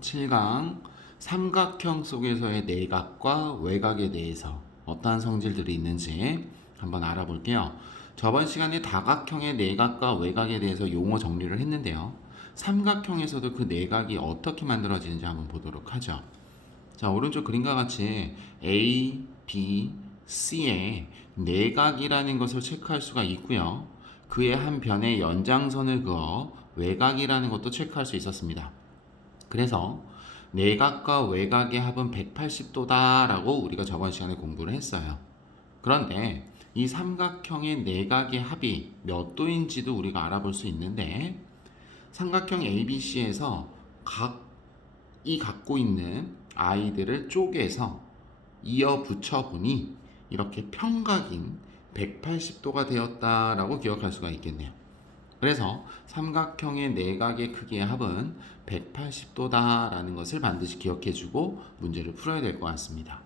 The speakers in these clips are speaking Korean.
7강 삼각형 속에서의 내각과 외곽에 대해서 어떠한 성질들이 있는지 한번 알아볼게요. 저번 시간에 다각형의 내각과 외곽에 대해서 용어 정리를 했는데요. 삼각형에서도 그 내각이 어떻게 만들어지는지 한번 보도록 하죠. 자, 오른쪽 그림과 같이 A, B, C의 내각이라는 것을 체크할 수가 있고요. 그의 한 변에 연장선을 그어 외곽이라는 것도 체크할 수 있었습니다. 그래서 내각과 외곽의 합은 180도다라고 우리가 저번 시간에 공부를 했어요. 그런데 이 삼각형의 내각의 합이 몇 도인지도 우리가 알아볼 수 있는데 삼각형 ABC에서 각이 갖고 있는 아이들을 쪼개서 이어 붙여보니 이렇게 평각인 180도가 되었다라고 기억할 수가 있겠네요. 그래서 삼각형의 내각의 크기의 합은 180도다라는 것을 반드시 기억해주고 문제를 풀어야 될 것 같습니다.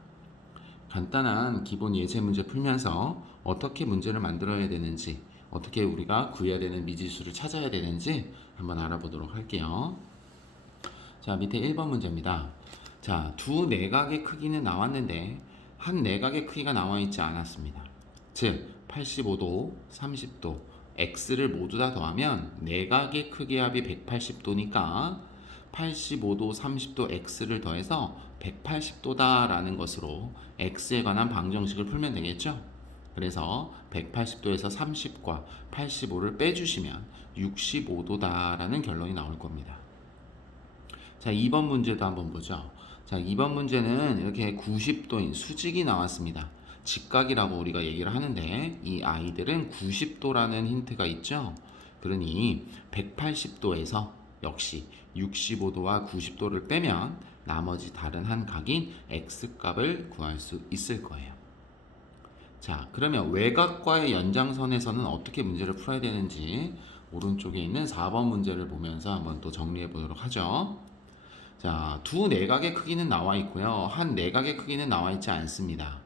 간단한 기본 예제 문제 풀면서 어떻게 문제를 만들어야 되는지, 어떻게 우리가 구해야 되는 미지수를 찾아야 되는지 한번 알아보도록 할게요. 자, 밑에 1번 문제입니다. 자, 두 내각의 크기는 나왔는데 한 내각의 크기가 나와 있지 않았습니다. 즉 85도, 30도, x를 모두 다 더하면 내각의 크기의 합이 180도니까 85도, 30도 x를 더해서 180도다라는 것으로 x에 관한 방정식을 풀면 되겠죠? 그래서 180도에서 30과 85를 빼주시면 65도다라는 결론이 나올 겁니다. 자, 2번 문제도 한번 보죠. 자, 2번 문제는 이렇게 90도인 수직이 나왔습니다. 직각이라고 우리가 얘기를 하는데 이 아이들은 90도라는 힌트가 있죠. 그러니 180도에서 역시 65도와 90도를 빼면 나머지 다른 한 각인 x값을 구할 수 있을 거예요. 자, 그러면 외곽과의 연장선에서는 어떻게 문제를 풀어야 되는지 오른쪽에 있는 4번 문제를 보면서 한번 또 정리해 보도록 하죠. 자, 두 내각의 크기는 나와 있고요. 한 내각의 크기는 나와 있지 않습니다.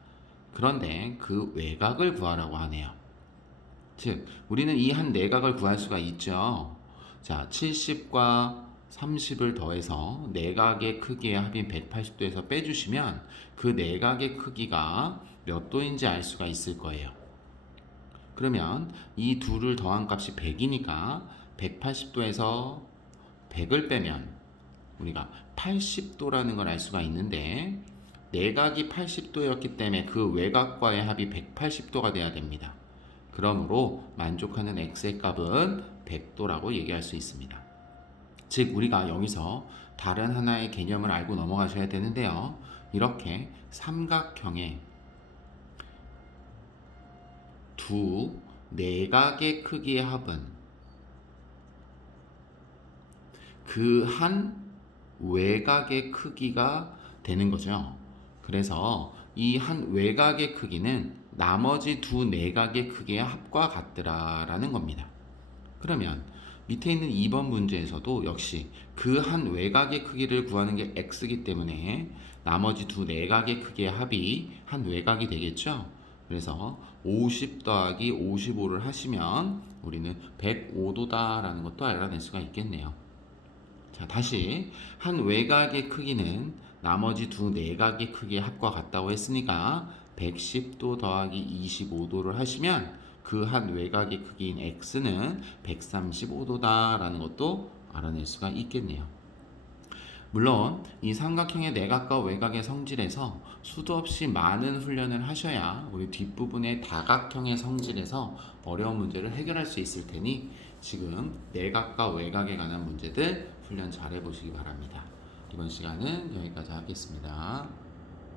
그런데 그 외곽을 구하라고 하네요. 즉, 우리는 이 한 내각을 구할 수가 있죠. 자, 70과 30을 더해서 내각의 크기의 합인 180도에서 빼주시면 그 내각의 크기가 몇 도인지 알 수가 있을 거예요. 그러면 이 둘을 더한 값이 100이니까 180도에서 100을 빼면 우리가 80도라는 걸 알 수가 있는데 내각이 80도였기 때문에 그 외곽과의 합이 180도가 돼야 됩니다. 그러므로 만족하는 x의 값은 100도라고 얘기할 수 있습니다. 즉 우리가 여기서 다른 하나의 개념을 알고 넘어가셔야 되는데요. 이렇게 삼각형의 두 내각의 크기의 합은 그 한 외곽의 크기가 되는 거죠. 그래서 이 한 외곽의 크기는 나머지 두 내각의 크기의 합과 같더라라는 겁니다. 그러면 밑에 있는 2번 문제에서도 역시 그 한 외곽의 크기를 구하는 게 x이기 때문에 나머지 두 내각의 크기의 합이 한 외곽이 되겠죠. 그래서 50 더하기 55를 하시면 우리는 105도다라는 것도 알아낼 수가 있겠네요. 자, 다시 한 외곽의 크기는 나머지 두 내각의 크기의 합과 같다고 했으니까 110도 더하기 25도를 하시면 그 한 외곽의 크기인 x는 135도다라는 것도 알아낼 수가 있겠네요. 물론 이 삼각형의 내각과 외곽의 성질에서 수도 없이 많은 훈련을 하셔야 우리 뒷부분의 다각형의 성질에서 어려운 문제를 해결할 수 있을 테니 지금 내각과 외곽에 관한 문제들 훈련 잘 해보시기 바랍니다. 이번 시간은 여기까지 하겠습니다.